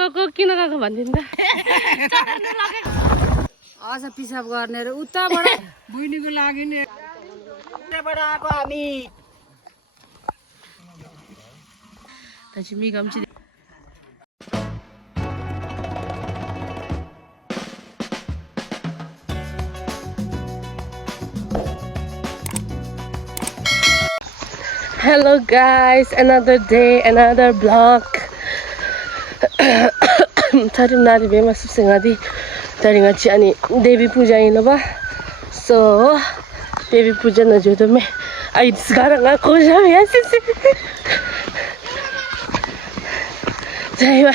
गएको किन गएको भनिदिनु त अझ पिसाब गर्ने र उताबाट बुइनीको लागि नि उताबाट आएको हामी 다시 미감지 Hello guys, another day, another vlog. Tadi nari be masuk sengadi. Tadi ngaji ani Devi puja ini ba. So Devi puja na jodoh me. Ay sekarang aku jam ya sih. Jadi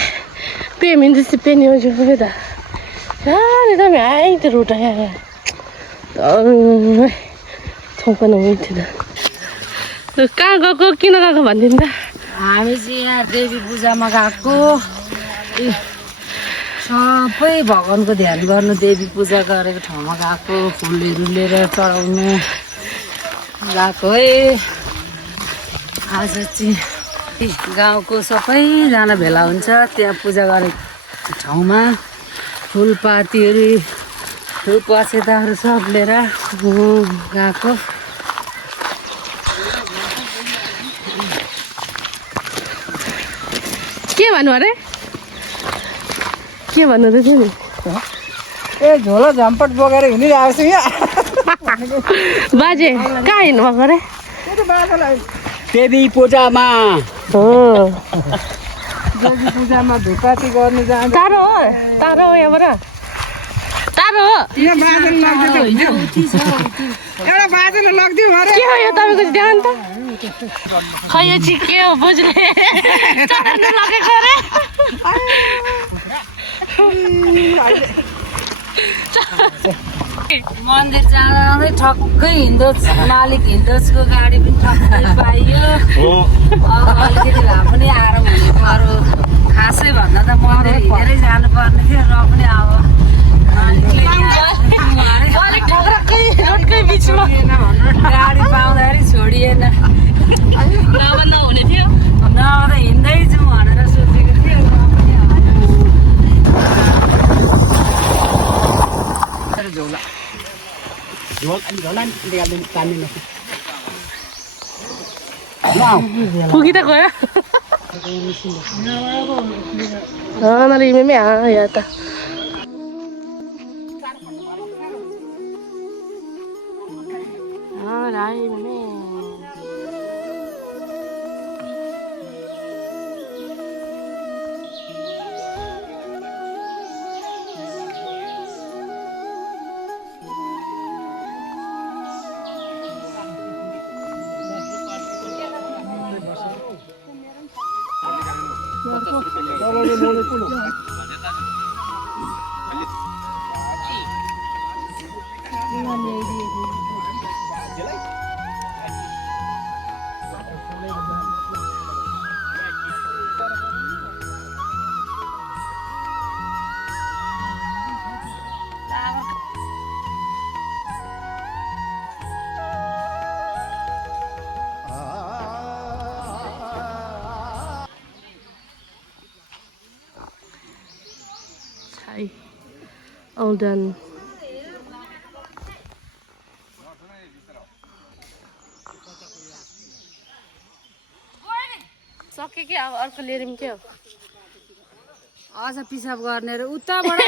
payment से pay नहीं हो जो बेटा यार इधर में I तो रोटा यार थोपन हुई थी ना तो कहाँ गएको किन गएको भनिदिनु त हामी चाहिँ यहाँ देवी पूजामा गएको सबै भगवानको ध्यान गर्नु देवी पूजा गरेको ठाउँमा गएको फुलहरू लिएर चढाउनु गएको है आज चाहिँ गाउँको सबैजना भेला हुन्छ त्यहाँ पूजा गरेको ठाउँमा फुलपातीहरू धुप अक्षताहरू सब लिएर गएको के भन्नु अरे के भन्नु त तिमी ए झोला झम्पट बोकेर हिँडिरहेको छु यहाँ बाजे कहाँ हिँड्नु भएको अरे देवी पूजामा हो देवी पूजामा धुपाती गर्नु जान्छ टाढो हो यहाँबाट टाढो हो यहाँ बाजन लगिदियो एउटा बाजन लगिदियो अरे के हो यो तपाईँको चाहिँ ध्यान त खै यो चाहिँ के हो बोजूले चढाउनु लगेको अरे मन्दिर जाँदै ठक्कै हिँड्दोस् मालिक हिँड्दोस्को गाडी पनि ठक्कै पाइयो अब अलिकति भए पनि आराम हुनु पर्यो खासै भन्दा त मन्दिर हिँडेरै जानुपर्ने थियो र पनि अब अलिक ठक्रक्कै रोडकै बिचमा गाडी पाउँदाखेरि छोडिएन नभए नहुने थियो नभए त हिँड्दै जाउँ भनेर सोचेको थियो पुगी त गयो नले मेमे या त राई मेमे all done. सके कि अब अर्को लिएर के हो अझ पिसाब गर्ने र उताबाट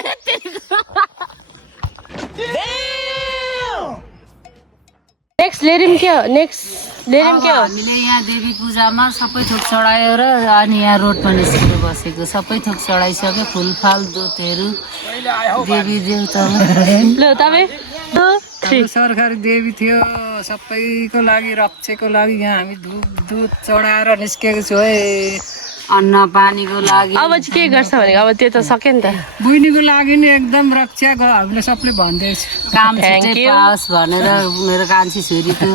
नेक्स्ट लिएर के हो नेक्स्ट लिएर के हो हामीले यहाँ देवी पूजामा सबै थोक चढायो र अनि यहाँ रोडमा निस्केर बसेको सबै थोक चढाइसक्यो फुलफाल दुधहरू देवी देवता ल तपाईँ सरकारी देवी थियो सबैको लागि रक्षाको लागि यहाँ हामी दुध चढाएर निस्केको छु है अन्न पानीको लागि अब चाहिँ के गर्छ भने अब त्यो त सक्यो नि त बुइनीको लागि नि एकदम रक्षा हामीले सबले भन्दैछ काम छिटै पाओस् भनेर मेरो कान्छी छोरीको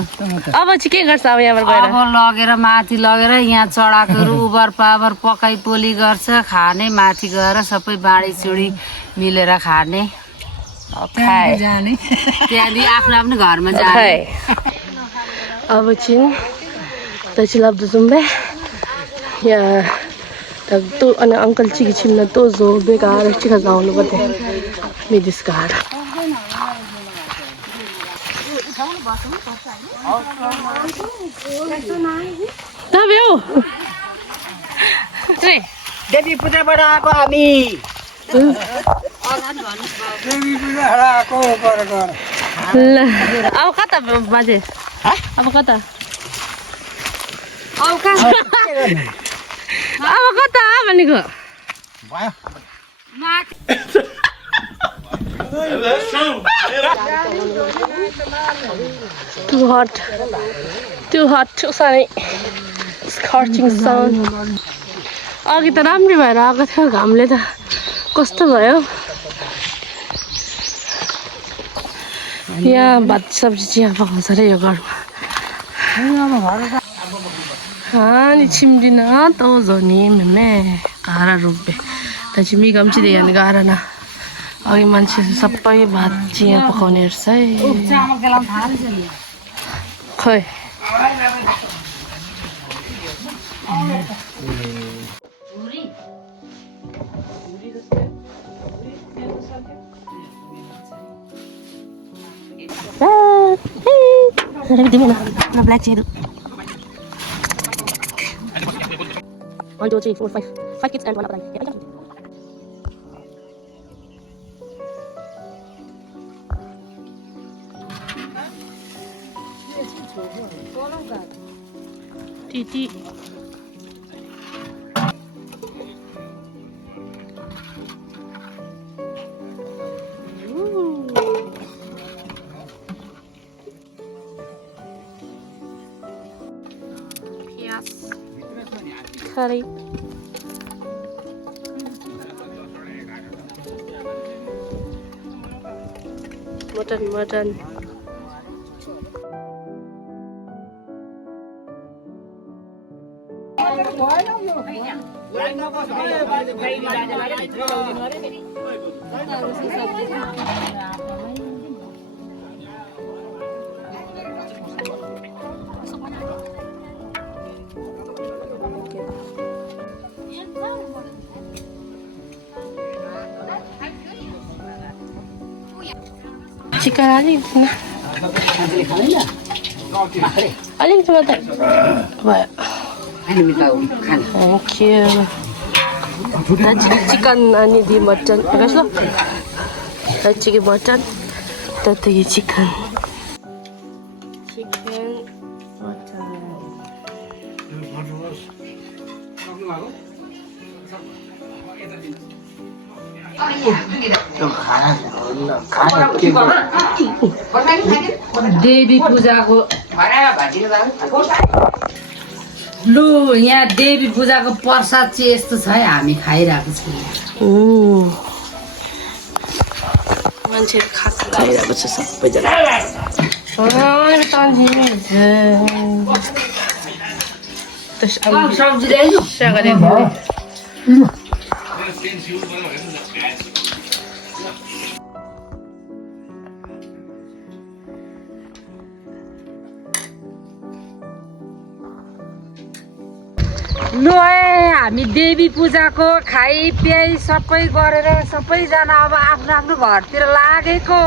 अब चाहिँ के गर्छ अब यहाँबाट गएर अब लगेर माथि लगेर यहाँ चढाकोहरू उबर पाबर पकाइ पोली गर्छ खाने माथि गएर सबै बाँडीचुडी मिलेर खाने जाने त्यहाँदेखि आफ्नो आफ्नो घरमा जाने अब चाहिँ त चाहिँ लब्ध जुम्बे यहाँ तो अनि अंकल चिकी छिन्न तो जो बेकार चिका जाउनु पर्थे मिदिस गाड तब्यो ए देवी पूजाबाट आएको हामी देवी पूजाबाट आएको ल अब कता बाजे अब कता अब कता भनेको Too hot साह्रै स्कर्चिङ सन अघि त राम्रै भएर आएको थियो घामले त कस्तो भयो यहाँ भात सब्जी चिया पकाउँछ अरे यो घरमा हाँ चिम्डिना तो जोनी में गारा रुब्बे ताची मी गम्ची दे यानी गारा ना अघि मान्छे सबै भात चिया पकाउने रहेछ है खै na black cherry 1 2 3 4 5 kids and 1 adult yeah Titi curry mutton chicken alikti na alikti मात्रै भयो thank you chicken अनि दि मटन हेर्नुहोस् ल चिकन मटन त्यही चिकन देवी पूजाको लु यहाँ देवी पूजाको प्रसाद चाहिँ यस्तो छ है हामी खाइरहेको छौँ मान्छेहरू खाइरहेको छ सबैजना सब्जी ल्याइनु लु है हामी देवी पूजाको खाइ पियाइ सबै गरेर सबैजना अब आफ्नो आफ्नो घरतिर लागेको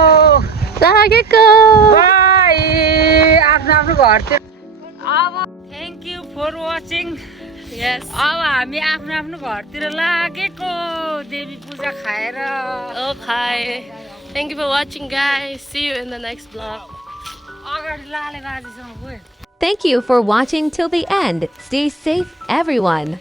बाई आफ्नो आफ्नो घरतिर अब थ्याङ्क यू फर वाचिङ अब हामी आफ्नो आफ्नो घरतिर लागेको देवी पूजा खाएर Thank you for watching, guys. See you in the next vlog. अगाडि लाले बाजेसँग गयो Thank you for watching till the end. Stay safe, everyone.